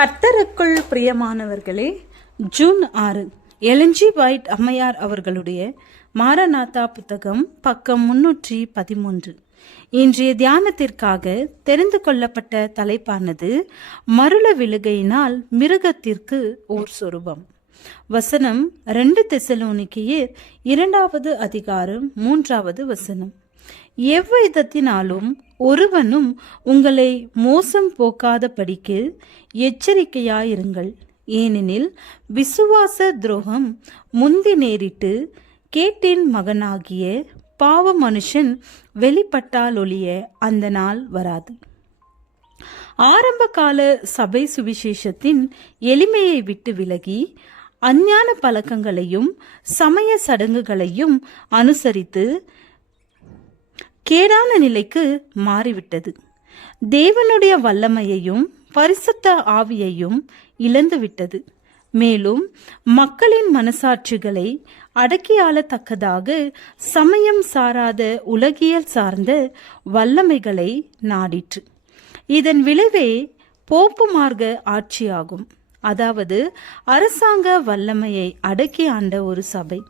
கர்த்தருக்குள் பிரியமானவர்களே, June 6 Ellen G white அம்மையார் அவர்களுடைய மாரநாதா புத்தகம், பக்கம் 313. இன்றைய தியானத்திற்காக தெரிந்து கொள்ளப்பட்ட தலைப்பானது மருள விழுகையினால் மிருகத்திற்கு ஓர் சொரூபம். வசனம் 2 தெசலோனிக்கேயர் 2வது அதிகாரம் 3வது வசனம். எவ்விதத்தினாலும் ஒருவனும் உங்களை மோசம் போக்காத படிக்கு எச்சரிக்கையாயிருங்கள். ஏனெனில் விசுவாச துரோகம் முந்தி நேரிட்டு கேட்டின் மகனாகிய பாவ மனுஷன் வெளிப்பட்டாலொழிய அந்த நாள் வராது. ஆரம்ப கால சபை சுவிசேஷத்தின் எளிமையை விட்டு விலகி அஞ்ஞான பழக்கங்களையும் சமய சடங்குகளையும் அனுசரித்து கேடான நிலைக்கு மாறிவிட்டது. தேவனுடைய வல்லமையையும் பரிசுத்த ஆவியையும் இழந்துவிட்டது. மேலும் மக்களின் மனசாட்சிகளை அடக்கியாளத்தக்கதாக சமயம் சாராத உலகியல் சார்ந்த வல்லமைகளை நாடிற்று. இதன் விளைவே போப்பு மார்க்க ஆட்சியாகும். அதாவது அரசாங்க வல்லமையை அடக்கி ஆண்ட ஒரு சபை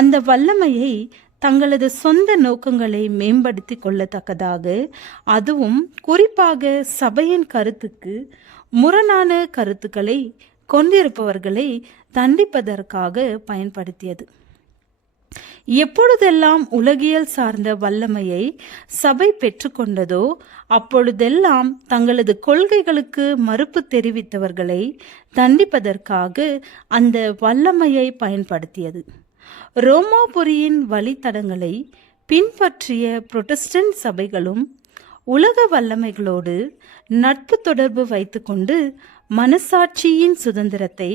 அந்த வல்லமையை தங்களது சொந்த நோக்கங்களை மேம்படுத்தி கொள்ளத்தக்கதாக, அதுவும் குறிப்பாக சபையின் கருத்துக்கு முரணான கருத்துக்களை கொண்டிருப்பவர்களை தண்டிப்பதற்காக பயன்படுத்தியது. எப்பொழுதெல்லாம் உலகியல் சார்ந்த வல்லமையை சபை பெற்றுக்கொண்டதோ அப்பொழுதெல்லாம் தங்களது கொள்கைகளுக்கு மறுப்பு தெரிவித்தவர்களை தண்டிப்பதற்காக அந்த வல்லமையை பயன்படுத்தியது. ரோமாபுரியின் வழித்தடங்களை பின்பற்றிய புரொட்டஸ்டன்ட் சபைகளும் உலக வல்லமைகளோடு நட்பு தொடர்பு வைத்துக்கொண்டு மனசாட்சியின் சுதந்திரத்தை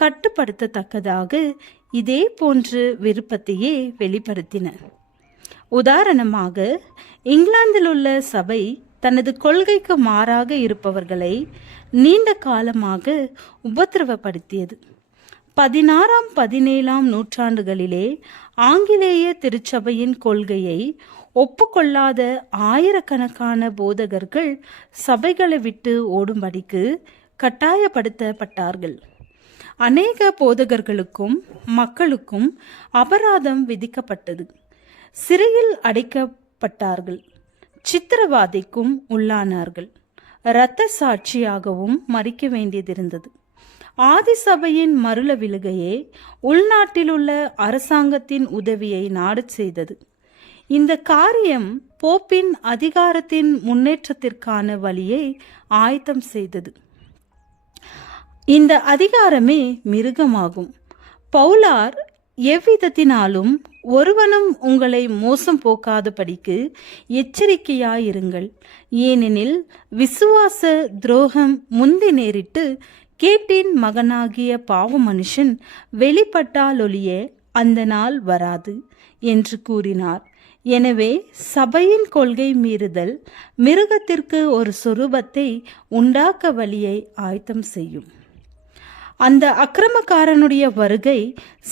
கட்டுப்படுத்தத்தக்கதாக இதே போன்று விருப்பத்தையே வெளிப்படுத்தின. உதாரணமாக, இங்கிலாந்தில் உள்ள சபை தனது கொள்கைக்கு மாறாக இருப்பவர்களை நீண்ட காலமாக உபத்திரவப்படுத்தியது. 16ஆம் 17ஆம் நூற்றாண்டுகளிலே ஆங்கிலேய திருச்சபையின் கொள்கையை ஒப்புக்கொள்ளாத ஆயிரக்கணக்கான போதகர்கள் சபைகளை விட்டு ஓடும்படிக்கு கட்டாயப்படுத்தப்பட்டார்கள். அநேக போதகர்களுக்கும் மக்களுக்கும் அபராதம் விதிக்கப்பட்டது. சிறையில் அடைக்கப்பட்டார்கள். சித்திரவாதைக்கும் உள்ளானார்கள். இரத்த சாட்சியாகவும் மறிக்க வேண்டியதிருந்தது. ஆதி சபையின் மருள விழுகையே உள்நாட்டிலுள்ள அரசாங்கத்தின் உதவியை நாடச் செய்தது. இந்த காரியம் போப்பின் அதிகாரத்தின் முன்னேற்றத்திற்கான வழியை ஆயத்தம் செய்தது. இந்த அதிகாரமே மிருகமாகும். பவுலார் எவ்விதத்தினாலும் ஒருவனும் உங்களை மோசம் போக்காதபடிக்கு எச்சரிக்கையாயிருங்கள். ஏனெனில் விசுவாச துரோகம் முந்தி நேரிட்டு கேட்டின் மகனாகிய பாவ மனுஷன் வெளிப்பட்டாலொழிய அந்த நாள் வராது என்று கூறினார். எனவே சபையின் கொள்கை மீறுதல் மிருகத்திற்கு ஒரு சொரூபத்தை உண்டாக்க வழியை ஆயத்தம் செய்யும். அந்த அக்கிரமக்காரனுடைய வருகை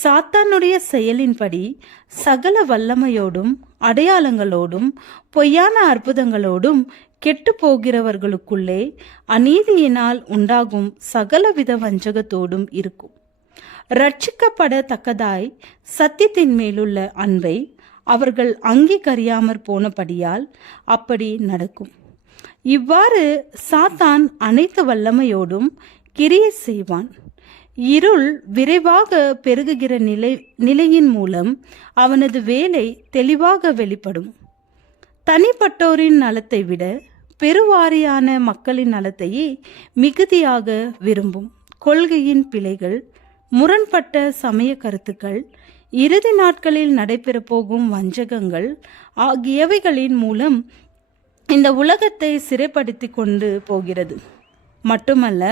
சாத்தானுடைய செயலின்படி சகல வல்லமையோடும் அடையாளங்களோடும் பொய்யான அற்புதங்களோடும் கெட்டு போகிறவர்களுக்குள்ளே அநீதியினால் உண்டாகும் சகலவித வஞ்சகத்தோடும் இருக்கும். ரட்சிக்கப்படத்தக்கதாய் சத்தியத்தின் மேலுள்ள அன்பை அவர்கள் அங்கீகரியாமற் போனபடியால் அப்படி நடக்கும். இவ்வாறு சாத்தான் அனைத்து வல்லமையோடும் கிரியை செய்வான். இருள் விரைவாக பெருகுகிற நிலையின் மூலம் அவனது வேலை தெளிவாக வெளிப்படும். தனிப்பட்டோரின் நலத்தை விட பெருவாரியான மக்களின் நலத்தையே மிகுதியாக விரும்பும் கொள்கையின் பிழைகள், முரண்பட்ட சமய கருத்துக்கள், இறுதி நாட்களில் நடைபெற போகும் வஞ்சகங்கள் ஆகியவைகளின் மூலம் இந்த உலகத்தை சிறைப்படுத்தி கொண்டு போகிறது. மட்டுமல்ல,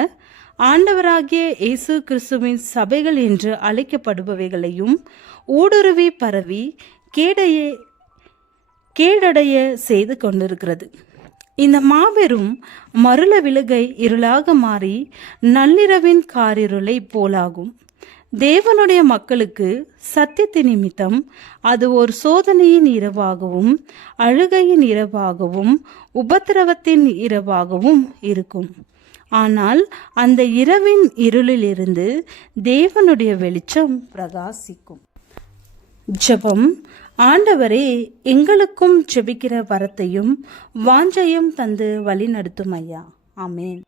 ஆண்டவராகிய இயேசு கிறிஸ்துவின் சபைகள் என்று அழைக்கப்படுபவைகளையும் ஊடுருவி பரவி கேடடைய செய்து கொண்டிருக்கிறது. இந்த மாபெரும் மருள விழுகை இருளாக மாறி நள்ளிரவின் காரிருளை போலாகும். தேவனுடைய மக்களுக்கு சத்தியத்தின் நிமித்தம் அது ஒரு சோதனையின் இரவாகவும் அழுகையின் இரவாகவும் உபத்திரவத்தின் இரவாகவும் இருக்கும். ஆனால் அந்த இரவின் இருளிலிருந்து தேவனுடைய வெளிச்சம் பிரகாசிக்கும். ஜெபம். ஆண்டவரே, எங்களுக்கும் ஜெபிக்கிற வரத்தையும் வாஞ்சையும் தந்து வழி நடத்தும் ஐயா. ஆமேன்.